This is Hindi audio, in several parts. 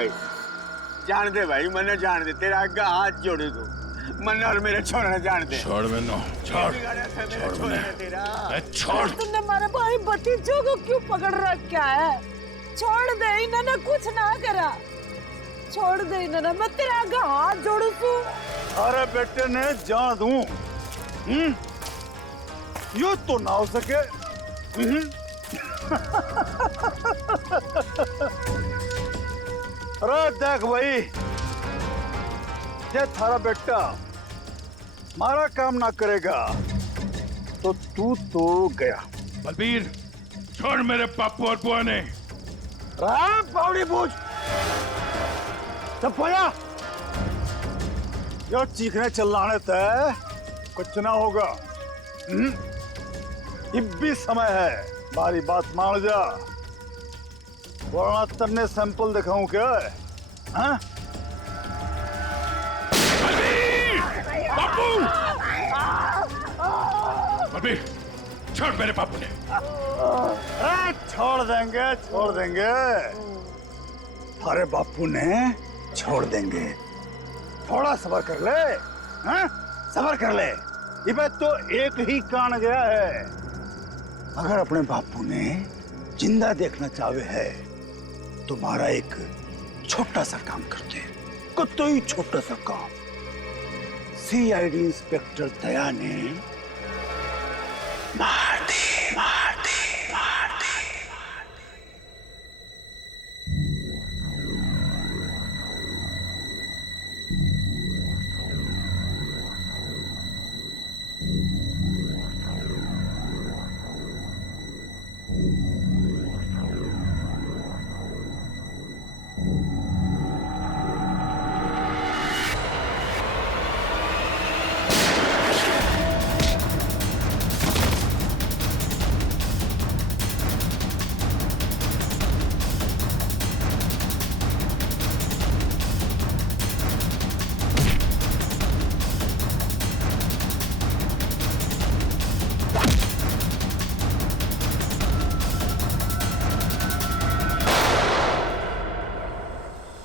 भाई जान दे भाई, मन्ने जान दे, तेरा आगे हाथ जोड़े तू, मन्ने और मेरे छोड़ने जान दे। छोड़ मैनू, छोड़ छोड़। तुमने हमारे भाई भतीजों को क्यों पकड़ रखा है? छोड़ दे, इन्होंने कुछ ना करा, छोड़ दे इन्होंने, मैं तेरे आगे हाथ जोड़ू तू। अरे बेटे ने जान दूं, यो तो ना हो सके। अरे देख भाई, ये थारा बेटा मारा काम ना करेगा तो तू तो गया। बलबीर छोड़ मेरे पापू और बुआ ने। पावड़ी पूछ चप्पया, यो चीखने चिल्लाने तय कुछ ना होगा। अब भी समय है, हमारी बात मान जा, वरना तन्ने सैंपल दिखाऊं क्या? हाँ? पापू! बलबीर छोड़ मेरे पापू ने। छोड़ देंगे, छोड़ देंगे, थारे बापू ने छोड़ देंगे। थोड़ा सब्र कर ले, हाँ? सब्र कर ले, ये तो एक ही कान गया है। अगर अपने बापू ने जिंदा देखना चाहे है तुम्हारा एक छोटा सा काम करते, कोई छोटा सा काम। सीआईडी इंस्पेक्टर दया ने मार दे, मार दे, मार दे।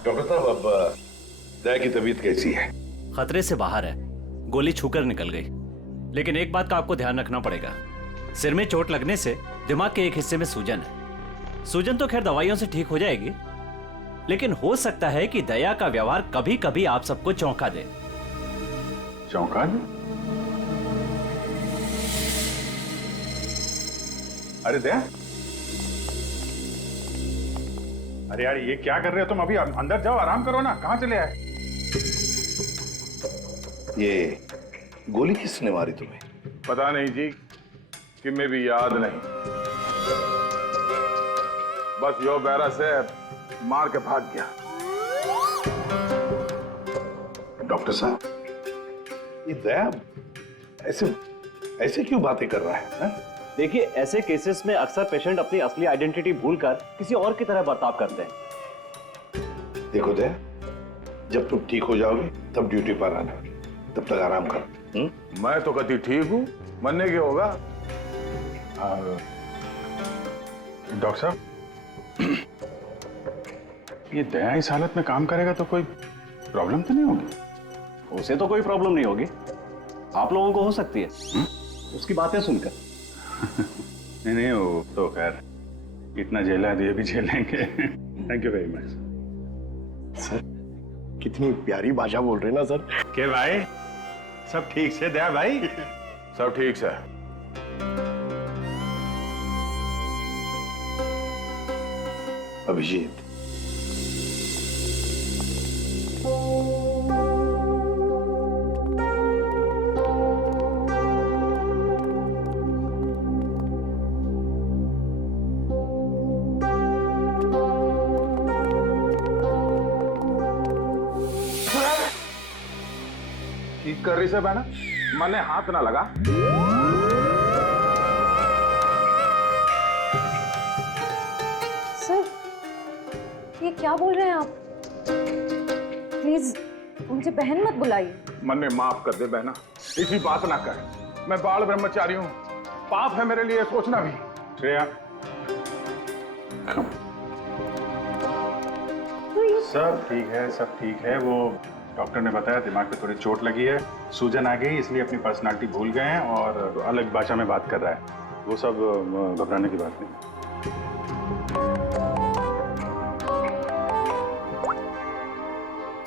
डॉक्टर साहब, अब दया की तबीयत कैसी है? खतरे से बाहर है, गोली छूकर निकल गई। लेकिन एक बात का आपको ध्यान रखना पड़ेगा, सिर में चोट लगने से दिमाग के एक हिस्से में सूजन है। सूजन तो खैर दवाइयों से ठीक हो जाएगी, लेकिन हो सकता है कि दया का व्यवहार कभी कभी आप सबको चौंका दे। चौंका दे? अरे दया, अरे यार ये क्या कर रहे हो तुम? अभी अंदर जाओ, आराम करो ना, कहाँ चले आए? ये गोली किसने मारी तुम्हें? पता नहीं जी, कि मैं भी याद नहीं, बस यो बैरा से मार के भाग गया। डॉक्टर साहब, ये दया ऐसे ऐसे क्यों बातें कर रहा है? देखिए, ऐसे केसेस में अक्सर पेशेंट अपनी असली आइडेंटिटी भूलकर किसी और की तरह बर्ताव करते हैं। देखो दया, जब तुम ठीक हो जाओगे तब ड्यूटी पर आना, तब तक आराम करो। मैं तो कभी ठीक हूँ, मरने के होगा। डॉक्टर साहब, ये दया इस हालत में काम करेगा तो कोई प्रॉब्लम तो नहीं होगी? उसे तो कोई प्रॉब्लम नहीं होगी, आप लोगों को हो सकती है उसकी बातें सुनकर। नहीं नहीं, वो तो खैर इतना झेला है तो ये भी झेलेंगे। Thank you very much sir. कितनी प्यारी भाषा बोल रहे हैं ना सर। के भाई, सब ठीक से दया भाई? सब ठीक से। अभिजीत, ठीक कर रही से बहना, मने हाथ ना लगा। सर, ये क्या बोल रहे हैं आप? प्लीज मुझे बहन मत बुलाइए। मने माफ कर दे बहना, इसी बात ना कर। मैं बाल ब्रह्मचारी हूँ, पाप है मेरे लिए सोचना भी। श्रेया, सब ठीक है, सब ठीक है। वो डॉक्टर ने बताया दिमाग पे थोड़ी चोट लगी है, सूजन आ गई, इसलिए अपनी पर्सनालिटी भूल गए हैं और अलग भाषा में बात कर रहा है। वो सब घबराने की बात नहीं।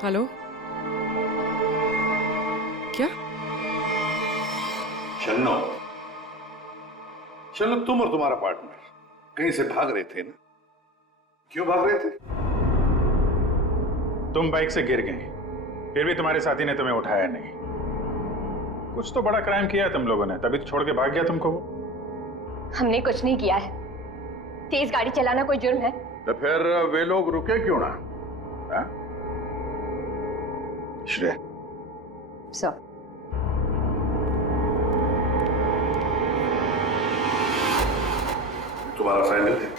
हेलो, क्या? शन्नो, शन्नो, तुम और तुम्हारा पार्टनर कहीं से भाग रहे थे ना? क्यों भाग रहे थे? तुम बाइक से गिर गए, फिर भी तुम्हारे साथी ने तुम्हें उठाया नहीं। कुछ तो बड़ा क्राइम किया है तुम लोगों ने, तभी तो छोड़ के भाग गया तुमको वो। हमने कुछ नहीं किया है। तेज गाड़ी चलाना कोई जुर्म है? तो फिर वे लोग रुके क्यों ना? हाँ? श्रेया, सर, तुम्हारा सैंडल है?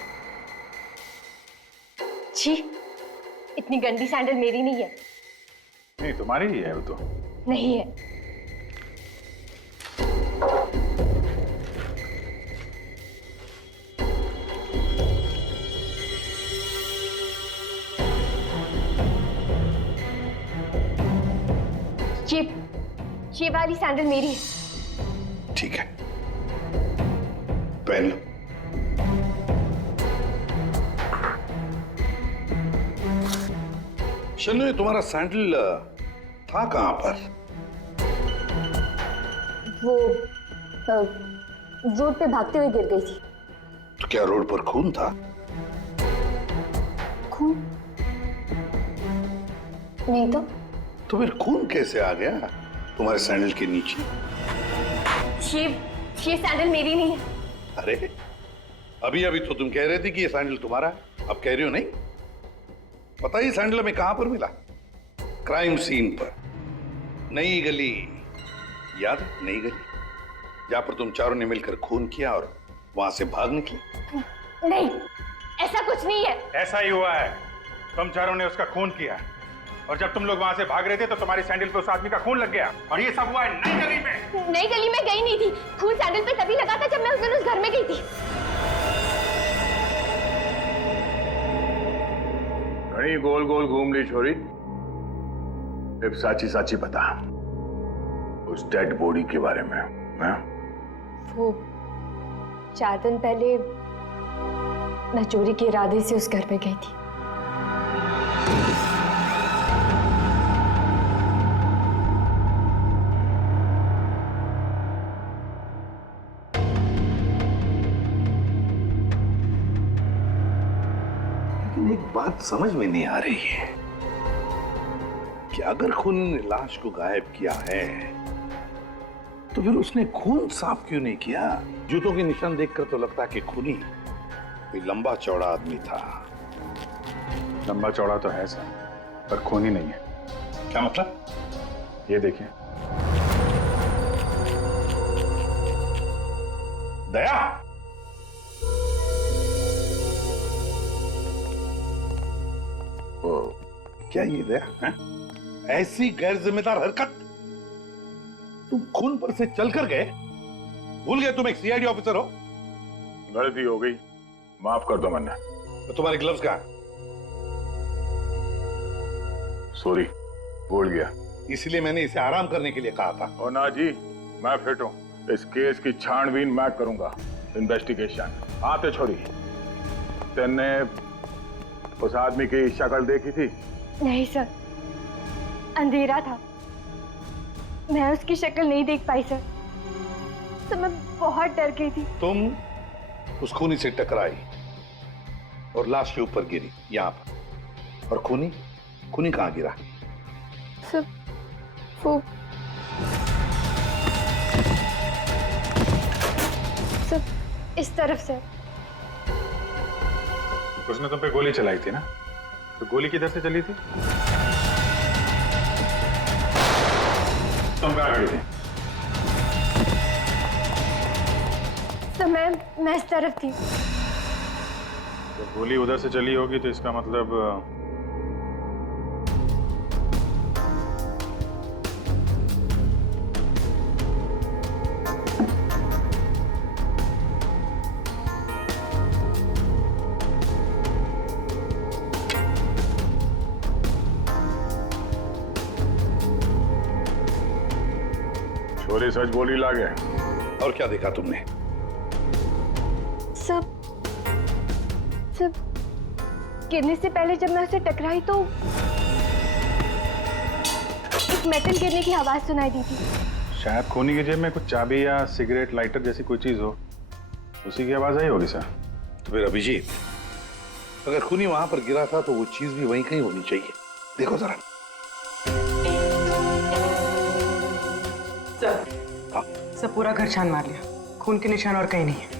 छी, इतनी गंदी सैंडल मेरी नहीं है। नहीं, तुम्हारी ही है वो तो। नहीं है। ये वाली सैंडल मेरी है। ठीक है, पहन लो। शन्नु, ये तुम्हारा सैंडल था कहां पर? वो रोड पे भागते हुए गिर गई थी। तो क्या रोड पर खून था? खून? नहीं तो फिर खून कैसे आ गया तुम्हारे सैंडल के नीचे? ये सैंडल मेरी नहीं है। अरे, अभी अभी तो तुम कह रहे थे कि ये सैंडल तुम्हारा है, अब कह रही हो नहीं? बताइए, सैंडल में कहां पर मिला? क्राइम सीन पर, नई गली, याद है? नई गली, जहां पर तुम चारों ने मिलकर खून किया और वहां से भाग निकले। नहीं, ऐसा कुछ नहीं है। ऐसा ही हुआ है, तुम चारों ने उसका खून किया और जब तुम लोग वहां से भाग रहे थे तो तुम्हारी सैंडल पे उस आदमी का खून लग गया और ये सब हुआ है नई गली में। नई गली में गई नहीं थी, खून सैंडल पे तभी लगा था जब मैं उस दिन उस घर में गई थी। घड़ी गोल गोल घूम ली छोरी, अब साची साची बता उस डेड बॉडी के बारे में। हाँ? वो 4 दिन पहले मैं चोरी के इरादे से उस घर में गई थी। लेकिन एक बात समझ में नहीं आ रही है कि अगर खून ने लाश को गायब किया है तो फिर उसने खून साफ क्यों नहीं किया? जूतों के निशान देखकर तो लगता है कि खूनी कोई लंबा चौड़ा आदमी था। लंबा चौड़ा तो है सर, पर खूनी नहीं है। क्या मतलब? ये देखिए। दया, ओ, क्या ये दया है? ऐसी गैर जिम्मेदार हरकत? तुम खून पर से चलकर गए? भूल गए तुम एक सीआईडी ऑफिसर हो? गलती हो गई, माफ कर दो मन्ना। तो तुम्हारे ग्लव्स कहाँ? सॉरी, भूल गया। इसलिए मैंने इसे आराम करने के लिए कहा था। ओ ना जी, मैं फिट हूँ। इस केस की छानबीन मैं करूंगा, इन्वेस्टिगेशन। आते छोड़ी, तेने उस आदमी की शक्ल देखी थी? नहीं सर, अंधेरा था, मैं उसकी शक्ल नहीं देख पाई सर। तो मैं बहुत डर गई थी। तुम उस खूनी से टकराई और लाश के ऊपर गिरी यहाँ पर। और खूनी खूनी कहाँ गिरा? सर, वो सर, इस तरफ से। उसने तुम पे गोली चलाई थी ना? तो गोली किधर से चली थी? तुम कहाँ खड़ी थी? तो मैं इस तरफ थी। जब गोली उधर से चली होगी तो इसका मतलब गोली सच बोली लागे। और क्या देखा तुमने? सब गिरने से पहले जब मैं उसे टकराई तो एक मेटल गिरने की आवाज सुनाई दी थी। शायद खूनी की जेब में कुछ चाबी या सिगरेट लाइटर जैसी कोई चीज हो, उसी की आवाज आई होगी सर। तो फिर अभिजीत, अगर खूनी वहां पर गिरा था तो वो चीज भी वहीं कहीं होनी चाहिए। देखो जरा। सब पूरा घर छान मार लिया, खून के निशान और कहीं नहीं है।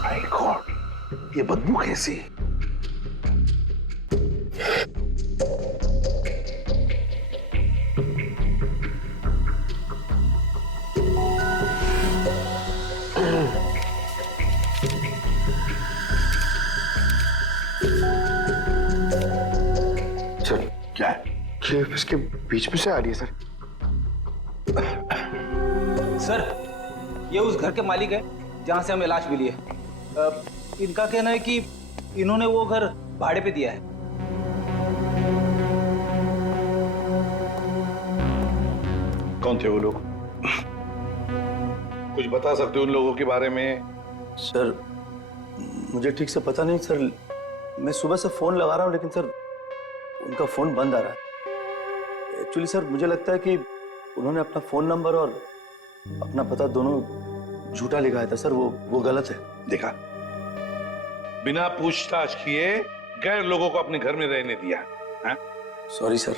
माय गॉड, ये बदबू कैसी? सर क्या है? ये इसके बीच में से आ रही है सर। सर, ये उस घर के मालिक है जहां से हमें लाश मिली है। इनका कहना है कि इन्होंने वो घर भाड़े पे दिया है। कौन थे वो लोग? कुछ बता सकते हो उन लोगों के बारे में? सर मुझे ठीक से पता नहीं सर, मैं सुबह से फोन लगा रहा हूँ लेकिन सर उनका फोन बंद आ रहा है। एक्चुअली सर मुझे लगता है कि उन्होंने अपना फोन नंबर और अपना पता दोनों झूठा लिखा था सर, वो गलत है। देखा, बिना पूछताछ किए गैर लोगों को अपने घर में रहने दिया। Sorry sir.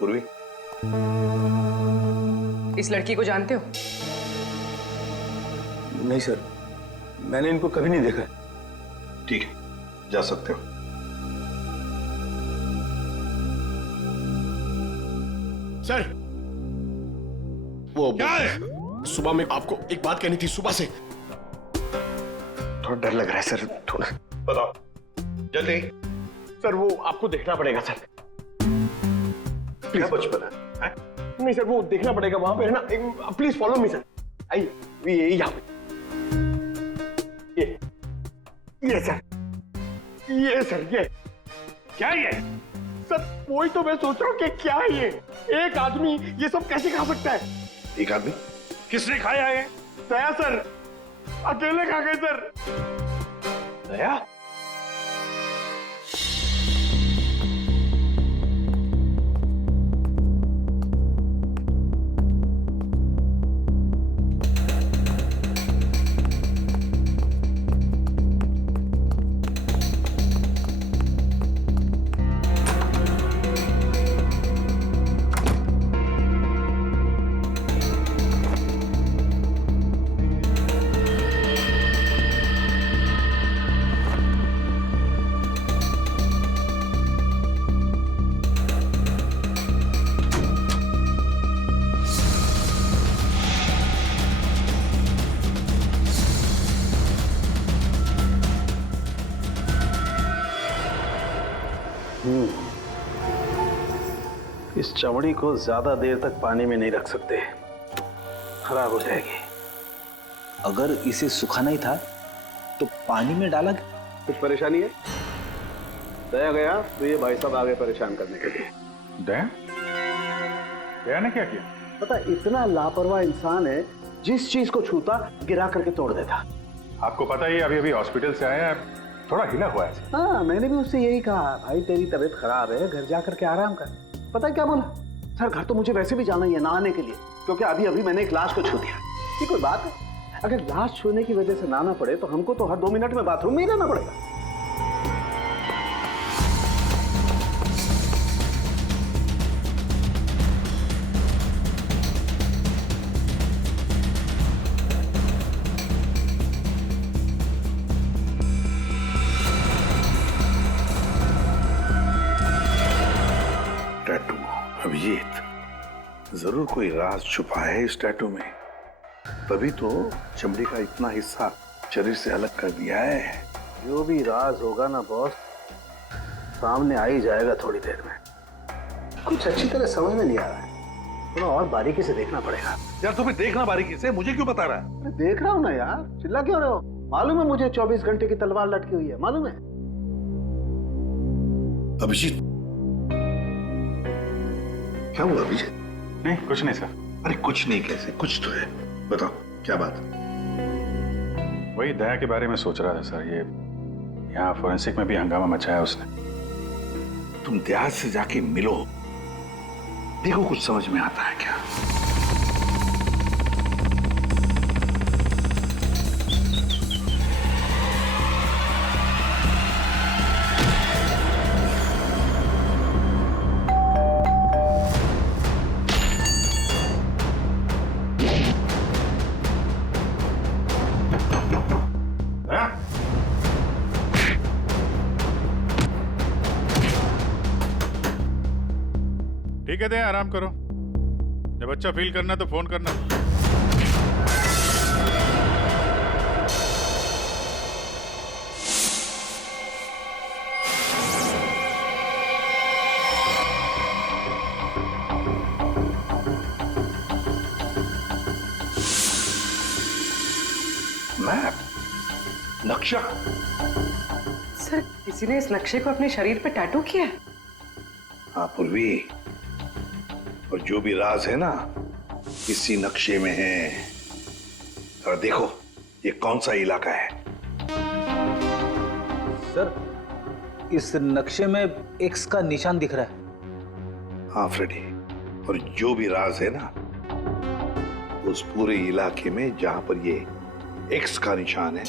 पूर्वी, इस लड़की को जानते हो? नहीं सर, मैंने इनको कभी नहीं देखा। ठीक है, जा सकते हो। सर वो क्या है? सुबह में आपको एक बात कहनी थी, सुबह से। थोड़ा डर लग रहा है सर, थोड़ा। बताओ जल्दी। सर वो आपको देखना पड़ेगा सर। क्या बचपन है? नहीं सर, वो देखना पड़ेगा वहां पे है ना। Please follow me sir. आई ये यहाँ पे, ये सर, ये सर, ये क्या ये? सर वही तो मैं सोच रहा हूँ कि क्या है ये। एक आदमी ये सब कैसे खा सकता है? एक आदमी? किसने खाया है? दया सर, अकेले खा गए सर। दया? इस चमड़ी को ज्यादा देर तक पानी में नहीं रख सकते, खराब हो जाएगी। अगर इसे सुखाना ही था तो पानी में डाला। कुछ परेशानी है? दया गया तो ये भाई साहब आगे परेशान करने के लिए। दया? दया ने क्या किया? पता है, इतना लापरवाह इंसान है, जिस चीज को छूता गिरा करके तोड़ देता। आपको पता ही अभी अभी हॉस्पिटल से आया है, थोड़ा हिला हुआ है। हाँ, मैंने भी उससे यही कहा, भाई तेरी तबीयत खराब है, घर जा करके आराम कर। पता है क्या बोला? सर घर तो मुझे वैसे भी जाना ही है नहाने के लिए, क्योंकि अभी अभी मैंने एक लाश को छू दिया। ये कोई बात है? अगर लाश छूने की वजह से नहाना पड़े तो हमको तो हर 2 मिनट में बाथरूम में ही रहना पड़ेगा। टैटू, अभिजीत, जरूर कोई राज छुपा है इस टैटू में, तभी तो चमड़ी का इतना हिस्सा शरीर से अलग कर दिया है। जो भी राज होगा ना बॉस, सामने आ ही जाएगा थोड़ी देर में। कुछ अच्छी तरह समझ में नहीं आ रहा है, थोड़ा और बारीकी से देखना पड़ेगा। यार तुम्हें देखना बारीकी से, मुझे क्यों बता रहा है? अरे देख रहा हूँ ना यार, चिल्ला क्यों रहे हो? मालूम है मुझे 24 घंटे की तलवार लटकी हुई है, मालूम है। अभिजीत, क्या हुआ अभिजीत? नहीं कुछ नहीं सर। अरे कुछ नहीं कैसे, कुछ तो है, बताओ क्या बात? वही दया के बारे में सोच रहा था सर। ये यहाँ फोरेंसिक में भी हंगामा मचाया उसने। तुम दया से जाके मिलो, देखो कुछ समझ में आता है क्या। ठीक है दया, आराम करो। जब अच्छा फील करना तो फोन करना। मैप, नक्शा। सर किसी ने इस नक्शे को अपने शरीर पे टैटू किया है? हाँ पूर्वी, और जो भी राज है ना इसी नक्शे में है। जरा देखो ये कौन सा इलाका है। सर इस नक्शे में एक्स का निशान दिख रहा है। हाँ फ्रेडी, और जो भी राज है ना उस पूरे इलाके में जहां पर ये एक्स का निशान है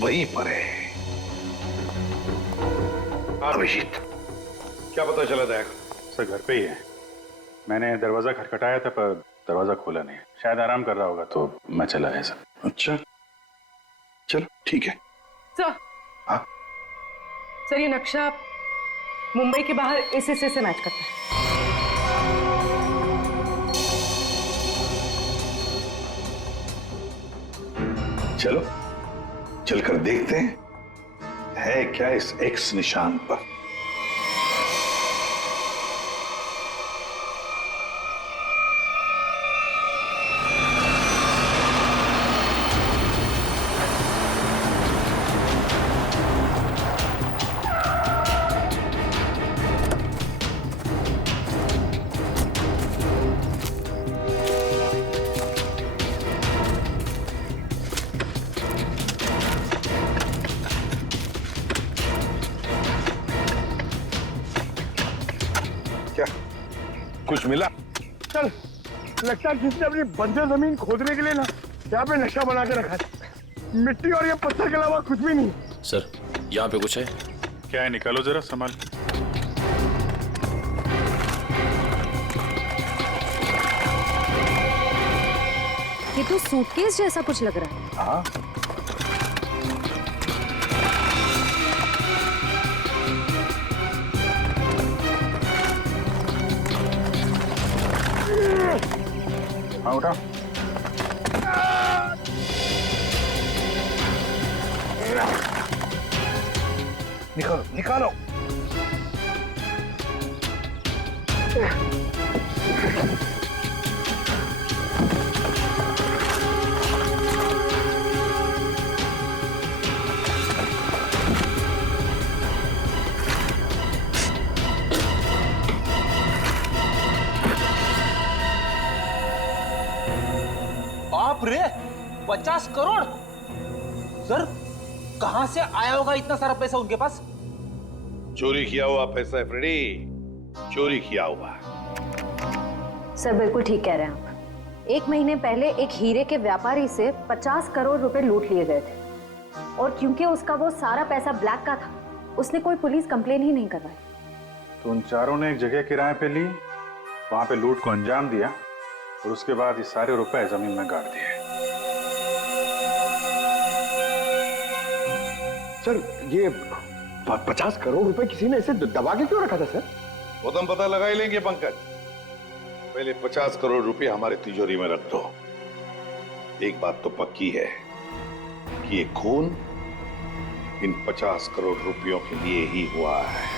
वहीं पर है। अभिजीत, क्या पता चला दया? सर घर पे ही है। मैंने दरवाजा खटखटाया था पर दरवाजा खोला नहीं। शायद आराम कर रहा होगा तो मैं चला आया सर। अच्छा चलो ठीक है। सर, हाँ सर ये नक्शा मुंबई के बाहर इस हिस्से से मैच करता है। चलो चलकर देखते हैं है क्या इस एक्स निशान पर। कुछ मिला? चल, लगता है किसने अपनी बंजर जमीन खोदने के लिए ना यहाँ पे नक्शा बना के रखा है। मिट्टी और ये पत्थर के अलावा कुछ भी नहीं। सर यहाँ पे कुछ है। क्या है, निकालो जरा संभाल। ये तो सूटकेस जैसा कुछ लग रहा है। हाँ हाँ उठा। निकालो निकालो। बाप रे, 50 करोड़! सर कहां से आया होगा इतना सारा पैसा उनके पास? चोरी किया हुआ पैसा है फ्रेडी, चोरी किया हुआ। सर बिल्कुल ठीक कह रहे हैं आप। 1 महीने पहले एक हीरे के व्यापारी से 50 करोड़ रुपए लूट लिए गए थे, और क्योंकि उसका वो सारा पैसा ब्लैक का था, उसने कोई पुलिस कंप्लेन ही नहीं करवाई। तो उन चारों ने एक जगह किराए पे ली, वहां पे लूट को अंजाम दिया और उसके बाद ये सारे रुपए जमीन में गाड़ दिए। सर ये 50 करोड़ रुपए किसी ने ऐसे दबा के क्यों रखा था सर? वो तो हम पता लगा ही लेंगे पंकज। पहले 50 करोड़ रुपए हमारे तिजोरी में रख दो। एक बात तो पक्की है कि ये खून इन 50 करोड़ रुपयों के लिए ही हुआ है।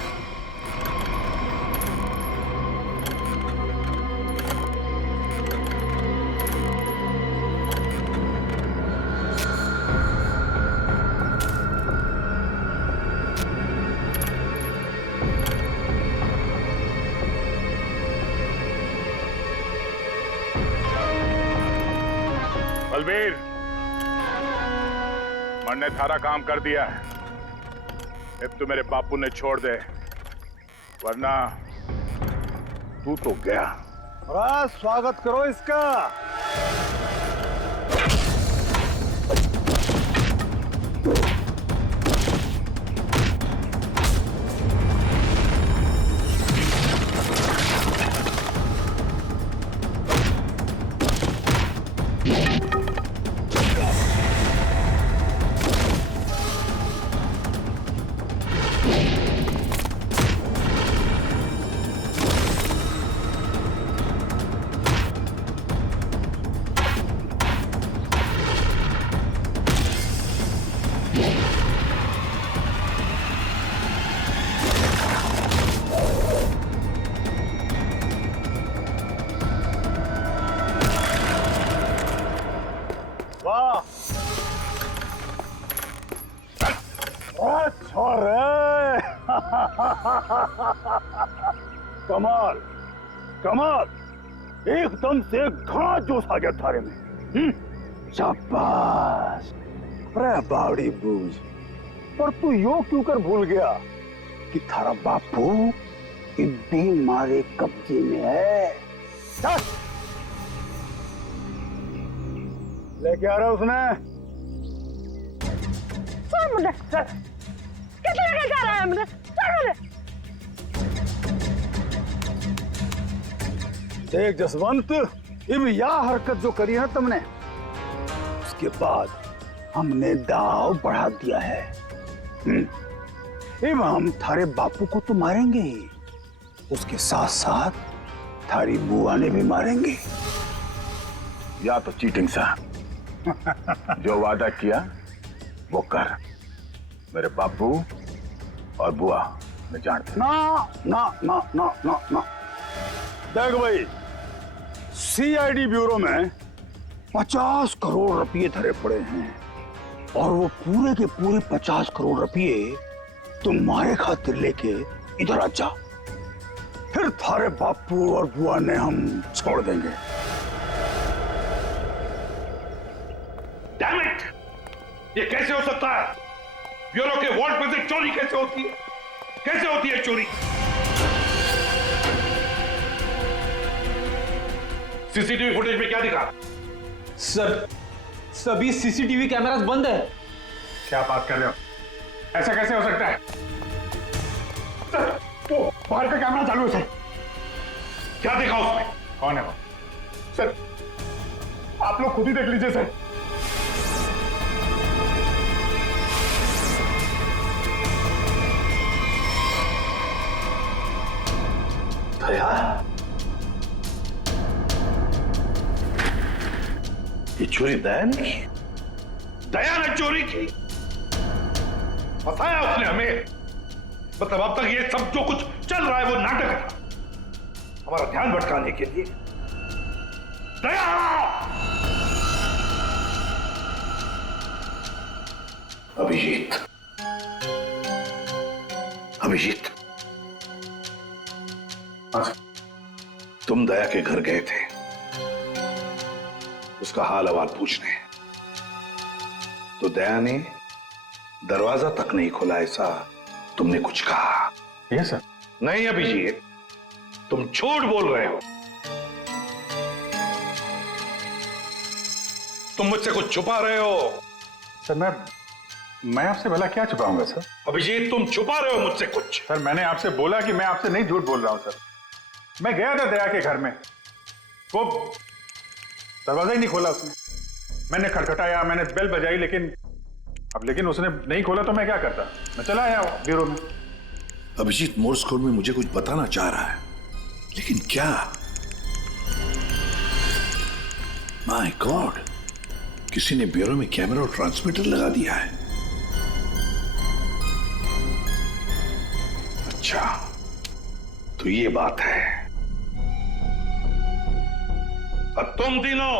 बलबीर, मन ने थारा काम कर दिया है। अब तो मेरे बापू ने छोड़ दे, वरना तू तो गया। और स्वागत करो इसका। कमाल कमाल, एकदम से घना जोश आ गया थारे में। शाबाश। अरे बावड़ी बूझ, पर तू यो क्यों कर भूल गया कि थारा बापू इतनी मारे कब्जे में है। लेके आ रहा उसने। कितने लेके जा रहा है हमने? देख जसवंत, इब यह हरकत जो करी है तुमने, उसके बाद हमने दाव बढ़ा दिया है। इब हम थारे बापू को तो मारेंगे ही, उसके साथ साथ थारी बुआ ने भी मारेंगे। या तो चीटिंग सा जो वादा किया वो कर। मेरे बापू और बुआ मैं जानता। ना ना ना ना ना ना। देख भाई, सीआईडी ब्यूरो में 50 करोड़ रुपए धरे पड़े हैं, और वो पूरे के पूरे 50 करोड़ रुपए तुम्हारे खातिर लेके इधर आ जा। फिर थारे बापू और बुआ ने हम छोड़ देंगे। Damn it! ये कैसे हो सकता है? ब्यूरो के वॉल्ट में से चोरी कैसे होती है? कैसे होती है चोरी? सीसीटीवी फुटेज में क्या दिखा? सर, सभी सीसीटीवी कैमरास बंद है। क्या बात कर रहे हो? ऐसा कैसे हो सकता है? सर, वो बाहर का कैमरा चालू है सर। क्या देखा उसमें? कौन है वो? सर, आप लोग खुद ही देख लीजिए सर। दया, ये चोरी दया ने की? दया ने चोरी की? फंसाया उसने हमें। मतलब अब तक ये सब जो कुछ चल रहा है वो नाटक था, हमारा ध्यान भटकाने के लिए। दया! अभिजीत, अभिजीत, तुम दया के घर गए थे उसका हाल अहवाल पूछने, तो दया ने दरवाजा तक नहीं खोला, ऐसा तुमने कुछ कहा? Yes sir. नहीं अभिजीत, तुम झूठ बोल रहे हो। तुम मुझसे कुछ छुपा रहे हो। सर मैं आपसे भला क्या छुपाऊंगा सर? अभिजीत, तुम छुपा रहे हो मुझसे कुछ। सर मैंने आपसे बोला कि मैं आपसे नहीं झूठ बोल रहा हूं सर। मैं गया था दया के घर में, वो दरवाजा ही नहीं खोला उसने। मैंने खटखटाया, मैंने बेल बजाई, लेकिन उसने नहीं खोला तो मैं क्या करता? मैं चला आया ब्यूरो में। अभिजीत मोर्स कोड में मुझे कुछ बताना चाह रहा है, लेकिन क्या? माय गॉड, किसी ने ब्यूरो में कैमरा और ट्रांसमीटर लगा दिया है। तो ये बात है। अब तुम तीनों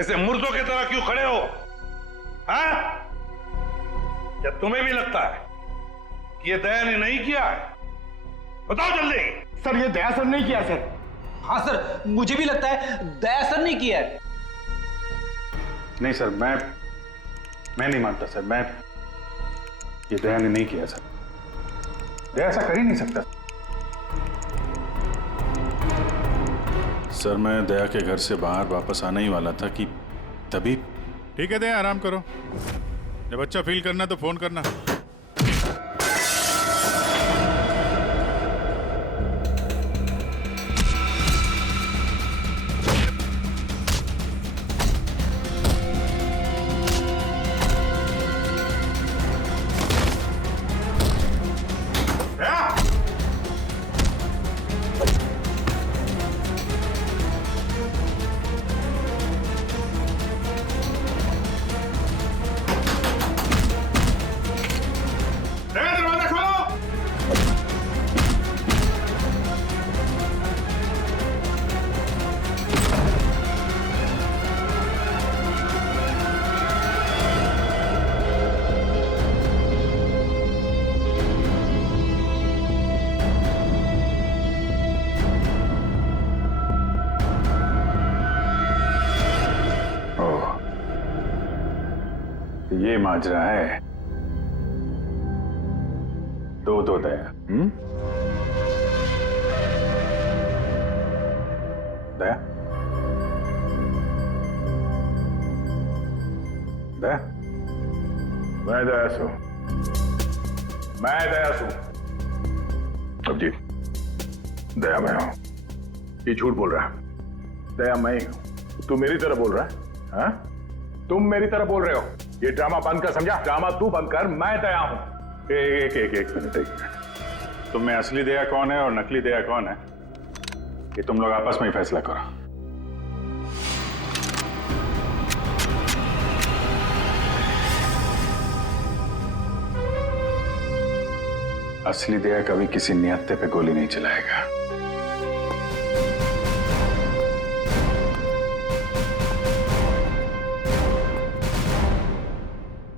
ऐसे मुर्दों की तरह क्यों खड़े हो? हाँ? क्या तुम्हें भी लगता है कि ये दया ने नहीं किया है? बताओ जल्दी। सर ये दया सर नहीं किया सर। हाँ सर, मुझे भी लगता है दया सर नहीं किया है। नहीं सर, मैं नहीं मानता सर। ये दया ने नहीं किया सर। दया ऐसा कर ही नहीं सकता। सर मैं दया के घर से बाहर वापस आने ही वाला था कि तभी। ठीक है दया, आराम करो। जब अच्छा फील करना तो फोन करना। ये माजरा है। दो दया। दया दया, मैं दया सू। अब जी दया मैं हूं। ये झूठ बोल रहा है। दया मैं ही हूं। तू मेरी तरह बोल रहा है? हाँ? तुम मेरी तरह बोल रहे हो। ये ड्रामा बंद कर, समझा? ड्रामा तू बंद कर। मैं दया हूं। एक मिनट। तुम में असली दया कौन है और नकली दया कौन है, ये तुम लोग आपस में ही फैसला करो। असली दया कभी किसी नियत्ते पे गोली नहीं चलाएगा।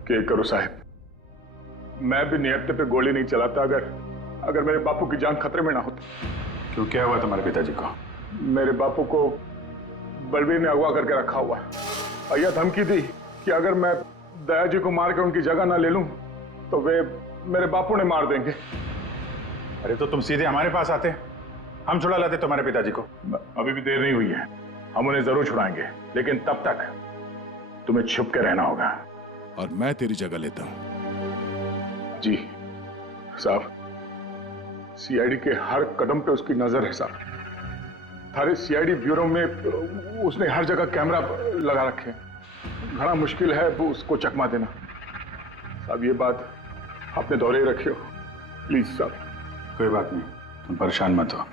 क्या करो साहब, मैं भी नियत्ते पे गोली नहीं चलाता अगर मेरे बापू की जान खतरे में ना होती। क्यों, क्या हुआ तुम्हारे पिताजी को? मेरे बापू को बलबीर ने अगवा करके रखा हुआ है। यह धमकी दी कि अगर मैं दया जी को मार के उनकी जगह ना ले लूं तो वे मेरे बापू ने मार देंगे। अरे तो तुम सीधे हमारे पास आते, हम छुड़ा लाते तुम्हारे पिताजी को। अभी भी देर नहीं हुई है, हम उन्हें जरूर छुड़ाएंगे, लेकिन तब तक तुम्हें छुप के रहना होगा। और मैं तेरी जगह लेता हूं। जी साहब, सीआईडी के हर कदम पे उसकी नजर है साहब। सारे सीआईडी ब्यूरो में उसने हर जगह कैमरा लगा रखे। बड़ा मुश्किल है वो उसको चकमा देना। साहब ये बात अपने दौरे ही रखियो प्लीज साहब। कोई बात नहीं, तुम परेशान मत हो।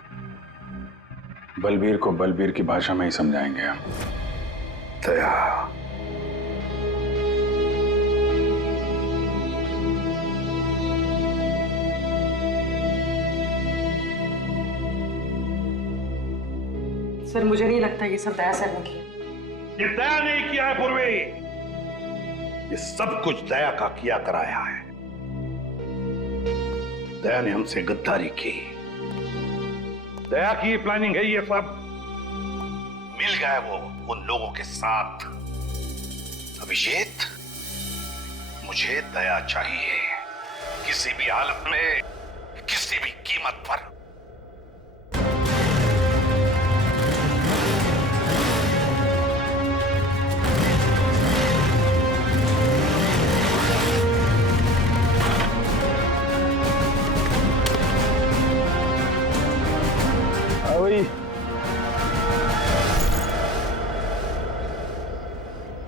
बलबीर को बलबीर की भाषा में ही समझाएंगे हम। दया, सर मुझे नहीं लगता ये सब दया सर ने किया। ये दया नहीं किया है पूर्वी, ये सब कुछ दया का किया कराया है। दया ने हमसे गद्दारी की, दया की प्लानिंग है ये सब। मिल गए वो उन लोगों के साथ। अभिजीत, मुझे दया चाहिए, किसी भी हालत में, किसी भी कीमत पर।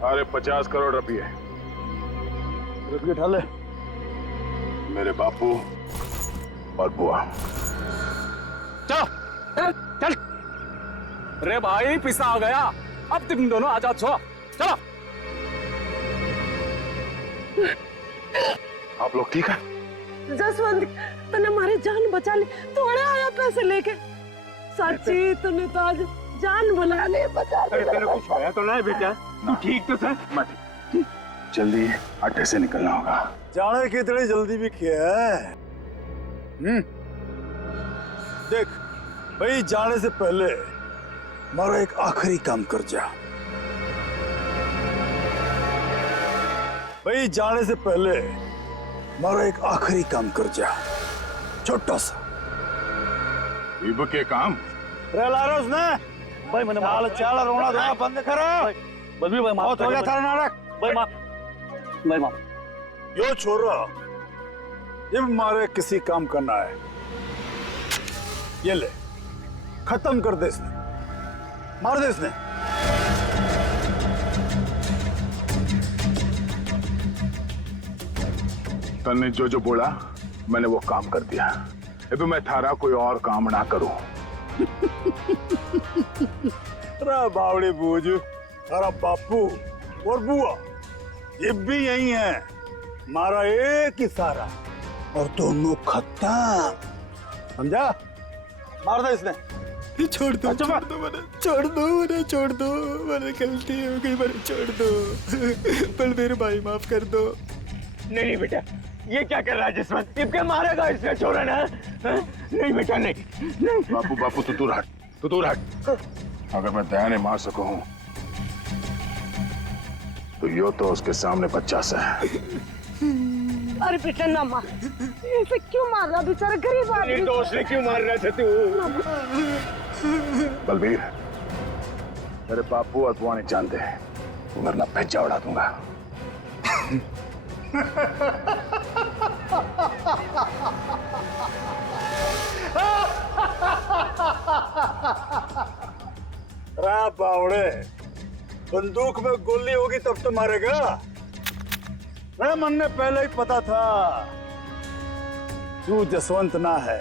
अरे 50 करोड़ रुपये उठा ले। मेरे बापू और बुआ। चल चल। अरे भाई पिसा आ गया, अब तुम दोनों आ जाओ। चलो। आप लोग ठीक है? जसवंत, तने मारे जान बचा ले, थोड़ा आया पैसे लेके। सच्ची तूने तो आज जान बुला ले, बचा ले। अरे तेरे कुछ होया तो ना है बेटा? तू ठीक तो सर? मत जल्दी अड्डे से निकलना होगा। जाने की इतनी जल्दी भी क्या है? देख भाई, जाने से पहले हमारा एक आखिरी काम कर जा। भाई जाने से पहले हमारा एक आखिरी काम कर जा, छोटा सा। इब के काम रे लारोस ने भाई मैंने माल चाल रोना धोना बंद करो। बलबीर भाई माफ बहुत हो गया थारा नाटक। भाई माफ, भाई माफ। यो छोरा, जब हमारे किसी काम करना है, ये ले, खत्म कर दे इसने, मार दे इसने। तन्ने जो बोला मैंने वो काम कर दिया। अभी मैं थारा कोई और काम ना करूं। बावड़े बूझ, तारा बापू और बुआ ये भी यही है, मारा एक ही सारा और दोनों खत्म, समझा? मार दे इसने। छोड़ दो, छोड़ दो मैंने, छोड़ दो मैंने, छोड़ दो मैंने, गलती हो गई मैंने, छोड़ दो। बलबीर भाई माफ कर दो। नहीं नहीं बेटा, ये क्या कर रहा है जसवंत? इब के मारेगा इसने, छोड़ा ना। नहीं बेटा नहीं, नहीं। बापू बापू तू दूर हट, तू दूर हट। अगर मैं दया ने मार सकूं तो यो तो उसके सामने बच्चा सा है। अरे बेटा ना मार, ऐसे क्यों मार रहा बेचारा गरीब आदमी? निर्दोष ने क्यों मार रहा था तू? बलबीर, मेरे बापू और बुआ नहीं जानते, वरना भेजा उड़ा दूंगा। बावड़े, बंदूक में गोली होगी तब तो मारेगा। मेरे मन में पहले ही पता था तू जसवंत ना है,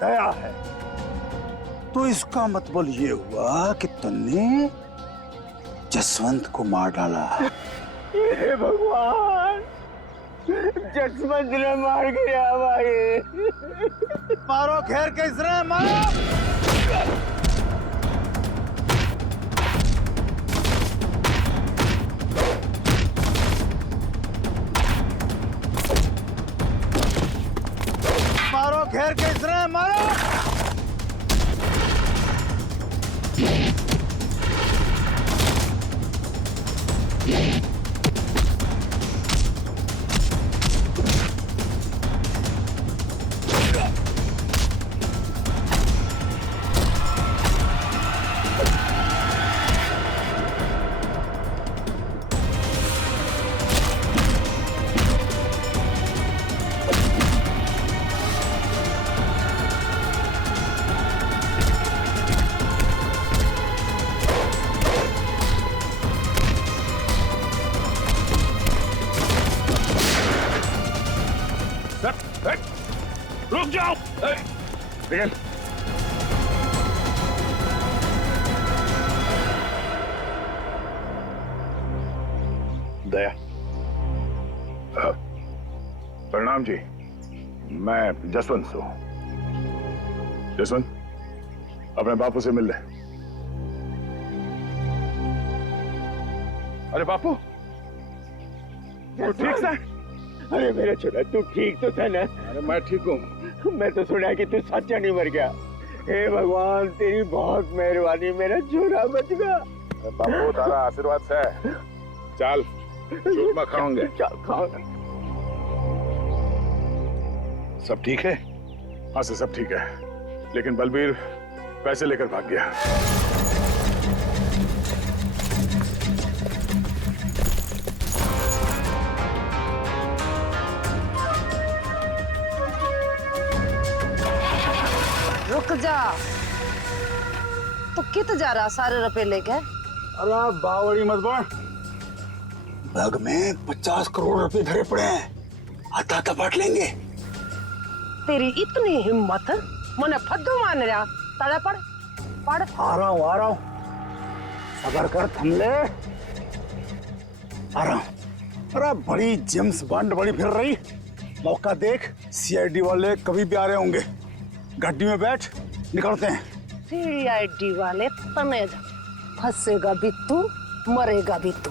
दया है। तो इसका मतलब ये हुआ कि तुमने जसवंत को मार डाला। हे भगवान, जसवंत ने मार गया भाई। मारो घेर के इसने, मारो। मारो घेर के इसने, मारो। रुक जाओ। निकल। दया, प्रणाम जी, मैं जसवंत हूँ। जसवंत, अपने बापू से मिल ले। अरे बापू, तू ठीक सा? अरे मेरा छोटा, तू ठीक तो था ना? अरे मैं ठीक हूँ। मैं तो सुना कि तू सच्चा नहीं मर गया। हे भगवान, तेरी बहुत मेहरबानी, मेरा छोरा बच गया। बापू तारा आशीर्वाद से चल चूरमा खाओगे। चल खाओ। सब ठीक है? हाँ सर, सब ठीक है, लेकिन बलबीर पैसे लेकर भाग गया। रुक जा, तो कित जा रहा सारे रुपए लेके? अरे बावड़ी मत बन, बैग में 50 करोड़ रुपए भरे पड़े हैं, आता तो बांट लेंगे। तेरी इतनी हिम्मत, मने फद्दू मान रहा? तड़े पड़ पड़। आ रहा हूँ, सबर कर, थम ले, आ रहा हूँ। अरे बड़ी जेम्स बॉन्ड बड़ी फिर रही, मौका देख, सीआईडी वाले कभी भी आ रहे होंगे। गड्डी में बैठ, निकलते हैं। सीआईडी वाले तने जा, फंसेगा भी तू, मरेगा भी तू।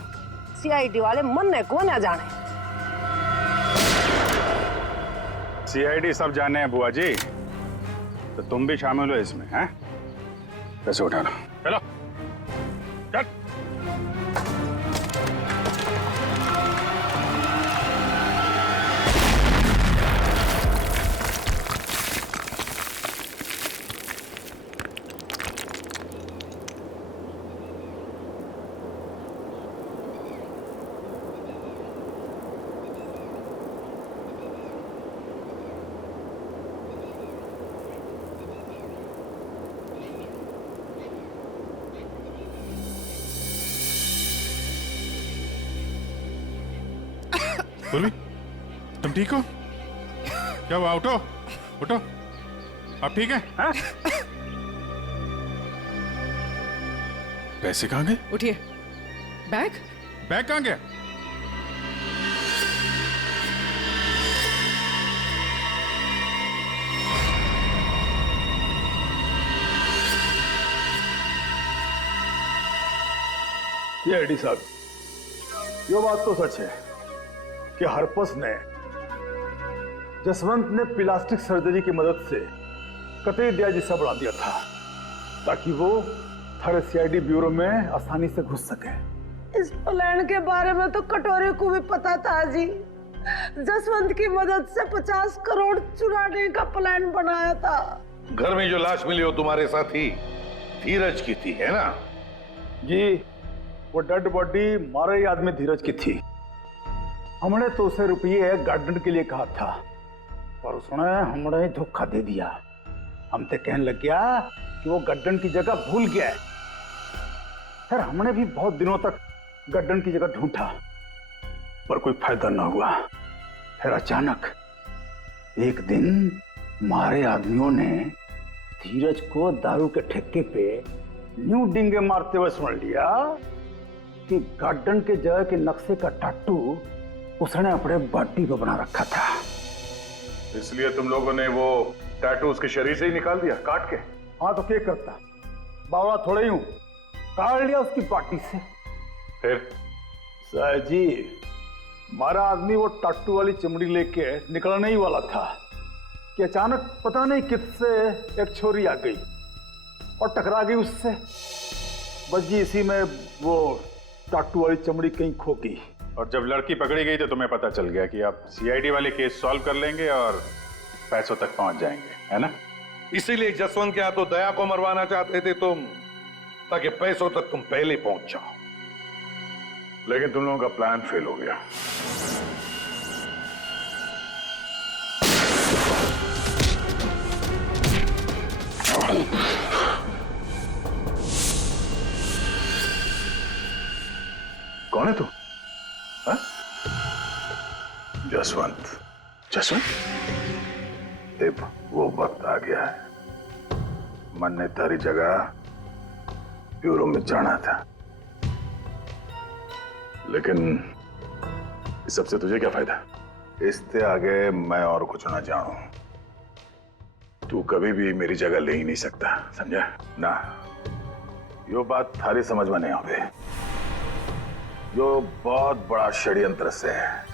सीआईडी वाले मरने को ना जाने। सीआईडी सब जाने हैं बुआ जी, तो तुम भी शामिल हो इसमें, हैं? पैसे उठाना, चलो चल। पूर्वी, तुम ठीक हो? क्या हुआ? उठो उठो, आप ठीक है? हाँ? पैसे कहाँ गए? उठिए। बैग बैग कहाँ गया? ये एडी साहब, ये बात तो सच है कि हरपस ने जसवंत ने प्लास्टिक सर्जरी की मदद से कतई दिया जिसा बढ़ा दिया था ताकि वो थारे सीआईडी ब्यूरो में आसानी से घुस सके। इस प्लान के बारे में तो कटोरे को भी पता था जी। जसवंत की मदद से 50 करोड़ चुराने का प्लान बनाया था। घर में जो लाश मिली हो तुम्हारे साथी धीरज की थी, है ना? जी, वो डेड बॉडी मारे आदमी धीरज की थी। हमने तो उसे रुपये गार्डन के लिए कहा था, पर उसने हमने धोखा दे दिया। हम तो कहने लग गया कि वो गार्डन की जगह भूल गया है। फिर हमने भी बहुत दिनों तक गार्डन की जगह ढूंढा, पर कोई फायदा ना हुआ। फिर अचानक एक दिन मारे आदमियों ने धीरज को दारू के ठेके पे न्यू डिंगे मारते हुए सुन लिया कि गार्डन के जगह के नक्शे का टाटू उसने अपने बॉडी पे बना रखा था। इसलिए तुम लोगों ने वो टैटू उसके शरीर से ही निकाल दिया, काट के? हाँ, तो क्या करता, बावड़ा थोड़े ही हूं, काट लिया उसकी बॉडी से। फिर साहब जी, हमारा आदमी वो टाटू वाली चमड़ी लेके निकलने ही वाला था कि अचानक पता नहीं किससे एक छोरी आ गई और टकरा गई उससे। बस जी इसी में वो टाटू वाली चमड़ी कहीं खो गई। और जब लड़की पकड़ी गई तो तुम्हें पता चल गया कि आप सीआईडी वाले केस सॉल्व कर लेंगे और पैसों तक पहुंच जाएंगे, है ना? इसीलिए जसवंत के हाथों दया को मरवाना चाहते थे तुम, ताकि पैसों तक तुम पहले पहुंच जाओ। लेकिन तुम लोगों का प्लान फेल हो गया। कौन है तू? हाँ? जसवंत। जसवंत? अब वो वक्त आ गया है। मन ने तारी जगह ब्यूरो में जाना था, लेकिन इस सबसे तुझे क्या फायदा? इससे आगे मैं और कुछ ना जानूं। तू कभी भी मेरी जगह ले ही नहीं सकता, समझा ना? यो बात थारी समझ में नहीं आवे। यो बहुत बड़ा षड्यंत्र से है।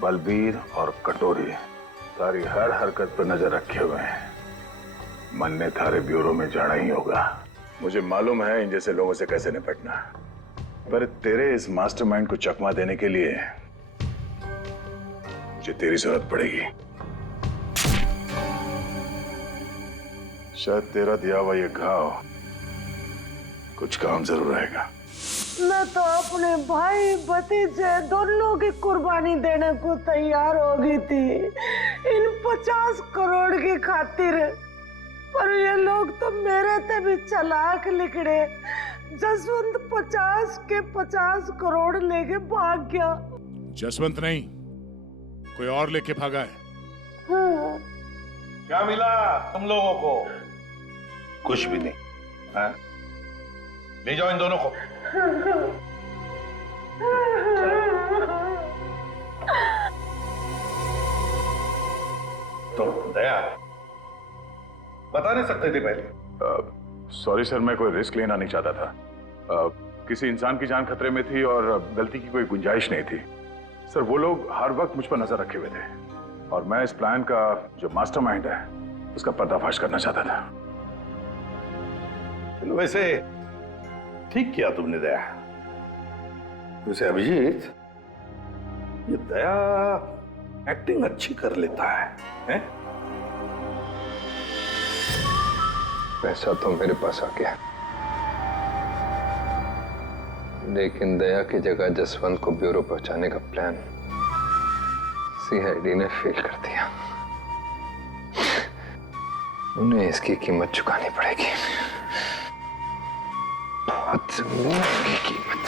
बलबीर और कटोरी तारी हर हरकत पर नजर रखे हुए हैं। मन ने थारे ब्यूरो में जाना ही होगा। मुझे मालूम है इन जैसे लोगों से कैसे निपटना, पर तेरे इस मास्टरमाइंड को चकमा देने के लिए मुझे तेरी जरूरत पड़ेगी। शायद तेरा दिया हुआ ये घाव कुछ काम जरूर आएगा। मैं तो अपने भाई भतीजे दोनों की कुर्बानी देने को तैयार हो गई थी इन 50 करोड़ की खातिर, पर ये लोग तो मेरे से भी चालाक निकले। जसवंत 50 के 50 करोड़ लेके भाग गया। जसवंत नहीं, कोई और लेके भागा है। हाँ। क्या मिला तुम लोगों को? कुछ भी नहीं। हाँ? ले जाओ इन दोनों को। तो दया, बता नहीं सकते थे पहले? सॉरी सर, मैं कोई रिस्क लेना नहीं चाहता था। किसी इंसान की जान खतरे में थी और गलती की कोई गुंजाइश नहीं थी। सर वो लोग हर वक्त मुझ पर नजर रखे हुए थे और मैं इस प्लान का जो मास्टरमाइंड है उसका पर्दाफाश करना चाहता था। चलो वैसे ठीक किया तुमने दया। वैसे अभिजीत, ये दया एक्टिंग अच्छी कर लेता है? पैसा तो मेरे पास आ गया, लेकिन दया की जगह जसवंत को ब्यूरो पहुंचाने का प्लान सीआईडी ने फेल कर दिया। उन्हें इसकी कीमत चुकानी पड़ेगी, बहुत महंगी कीमत।